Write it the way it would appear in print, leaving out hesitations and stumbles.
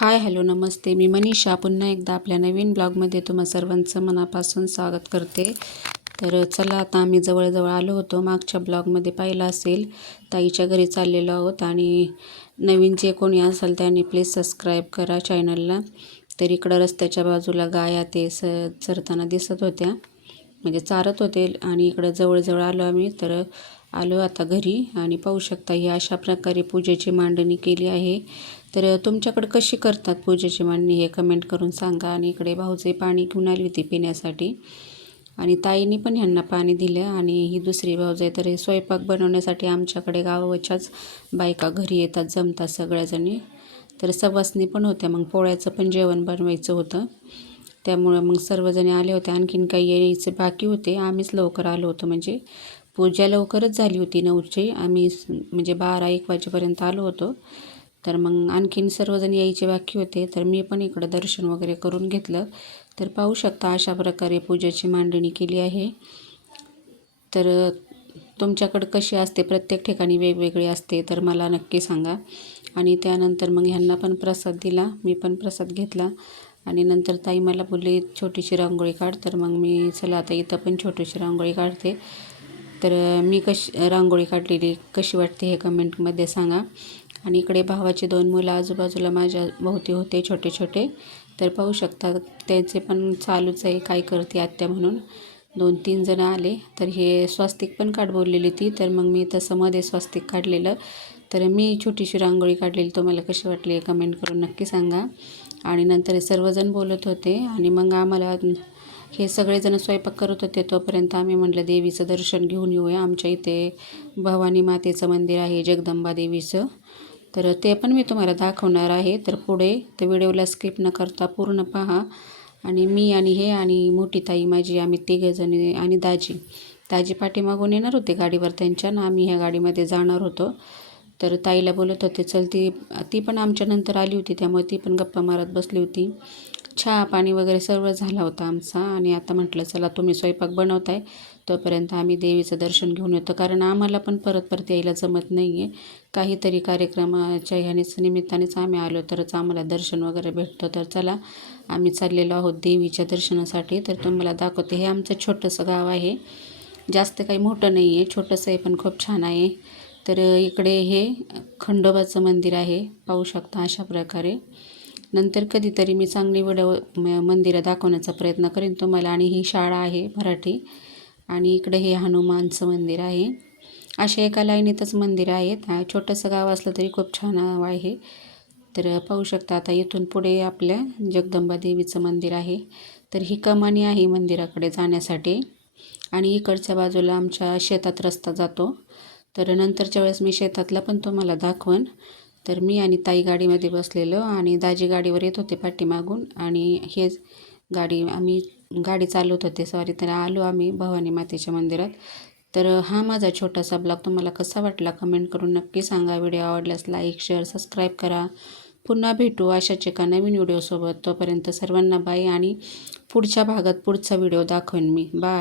Hi hello नमस्ते, मी मनीषा पुन्हा एकदा आपल्या नवीन ब्लॉगमध्ये तुम्हा सर्वांचं मनापासून स्वागत करते। तर चला, आता आम्ही जवळजवळ आलो होतो। मागच्या ब्लॉगमध्ये पाहिलं असेल, ताईच्या घरी चाललेलो आहोत आणि नवीन जे कोणी असेल त्यांनी प्लीज सबस्क्राईब करा चॅनलला। तर इकडं रस्त्याच्या बाजूला गाया ते चरताना दिसत होत्या, म्हणजे चारत होते आणि इकडं जवळजवळ आलो आम्ही। तर आलो आता घरी आणि पाहू शकता ही अशा प्रकारे पूजेची मांडणी केली आहे। तर तुमच्याकडे कशी करतात पूजेची मांडणी हे कमेंट करून सांगा। आणि इकडे भाऊचे पाणी घेऊन आली होती पिण्यासाठी आणि ताईने पण ह्यांना पाणी दिलं। आणि ही दुसरी भाऊज आहे, तर हे स्वयंपाक बनवण्यासाठी आमच्याकडे गावाच्याच बायका घरी येतात, जमतात सगळ्याजणी। तर सवासणी पण होत्या, मग पोळ्याचं पण जेवण बनवायचं होतं, त्यामुळं मग सर्वजणी आले होते। आणखीन काही यायचे बाकी होते, आम्हीच लवकर आलो होतो, म्हणजे पूजा लवकरच झाली होती 9ची, आम्ही म्हणजे 12-1 वाजेपर्यंत आलो होतो। तर मग आणखीन सर्वजण यायचे बाकी होते, तर मी पण इकडं दर्शन वगैरे करून घेतलं। तर पाहू शकता अशा प्रकारे पूजेची मांडणी केली आहे। तर तुमच्याकडं कशी असते, प्रत्येक ठिकाणी वेगवेगळी असते, तर मला नक्की सांगा। आणि त्यानंतर मग ह्यांना पण प्रसाद दिला, मी पण प्रसाद घेतला। आणि नंतर ताई मला बोलली छोटीशी रांगोळी काढ, तर मग मी चला आता इथं पण छोटीशी रांगोळी काढते। तर मी कशी रांगोळी काढलेली कशी वाटते हे कमेंटमध्ये सांगा। आणि इकडे भावाचे 2 मुलं आजूबाजूला माझ्या भोवती होते छोटे छोटे, तर पाहू शकता त्यांचे पण चालूच आहे काय करते आत्या म्हणून। 2-3 जण आले, तर हे स्वस्तिक पण काढ बोललेली ती, तर मग मी तसं मध्ये स्वस्तिक काढलेलं। तर मी छोटीशी रांगोळी काढलेली, तुम्हाला कशी वाटली हे कमेंट करून नक्की सांगा। आणि नंतर हे सर्वजण बोलत होते आणि मग आम्हाला हे सगळेजण स्वयंपाक करत होते, तोपर्यंत आम्ही म्हटलं देवीचं दर्शन घेऊन येऊया। आमच्या इथे भवानी मातेचं मंदिर आहे, जगदंबा देवीचं, तर ते पण मी तुम्हाला दाखवणार आहे। तर पुढे तर व्हिडिओला स्किप न करता पूर्ण पहा। आणि मी आणि हे आणि मोठी ताई माझी, आम्ही तिघंजणी आणि दाजी पाठीमागून येणार होते गाडीवर त्यांच्या, ना आम्ही ह्या गाडीमध्ये जाणार होतो। तर ताईला बोलत होते चल, ती पण आमच्या नंतर आली होती, त्यामुळे ती पण गप्पा मारत बसली होती। चहा पाणी वगैरे सर्व झाला होता आमचा। आणि आता म्हटलं चला तुम्ही स्वयंपाक बनवताय, तोपर्यंत आम्ही देवीचं दर्शन घेऊन येतो, कारण आम्हाला पण परत यायला जमत नाही आहे। काहीतरी कार्यक्रमाच्या ह्यानेच निमित्तानेच आम्ही आलो, तरच आम्हाला दर्शन वगैरे भेटतं। तर चला, आम्ही चाललेलो आहोत देवीच्या दर्शनासाठी। तर तुम्हाला दाखवते, हे आमचं छोटंसं गाव आहे, जास्त काही मोठं नाही आहे, छोटंसं आहे पण खूप छान आहे। तर इकडे हे खंडोबाचं मंदिर आहे, पाहू शकता अशा प्रकारे। नंतर कधीतरी मी चांगली मंदिरं दाखवण्याचा प्रयत्न करेन तुम्हाला। आणि ही शाळा आहे मराठी, आणि इकडे हे हनुमानचं मंदिर आहे। अशा एका लाईनीतच मंदिर आहेत, छोटंसं गाव असलं तरी खूप छान आहे। तर पाहू शकता आता इथून पुढे आपल्या जगदंबा देवीचं मंदिर आहे। तर ही कमानी आहे मंदिराकडे जाण्यासाठी, आणि इकडच्या बाजूला आमच्या शेतात रस्ता जातो। तर नंतरच्या वेळेस मी शेतातला पण तुम्हाला दाखवन। तर मी आणि ताई गाडीमध्ये बसलेलो आणि दाजी गाडीवर येत होते पाठीमागून, आणि हेच आम्ही गाडी चालवत होते सॉरी। तर आलो आम्ही भवानी मातेच्या मंदिरात। तर हा माझा छोटासा ब्लॉग तुम्हाला कसा वाटला कमेंट करून नक्की सांगा। व्हिडिओ आवडल्यास लाईक शेअर सबस्क्राईब करा। पुन्हा भेटू अशाच एका नवीन व्हिडिओसोबत, तोपर्यंत सर्वांना बाय। आणि पुढच्या भागात पुढचा व्हिडिओ दाखवेन मी, बाय।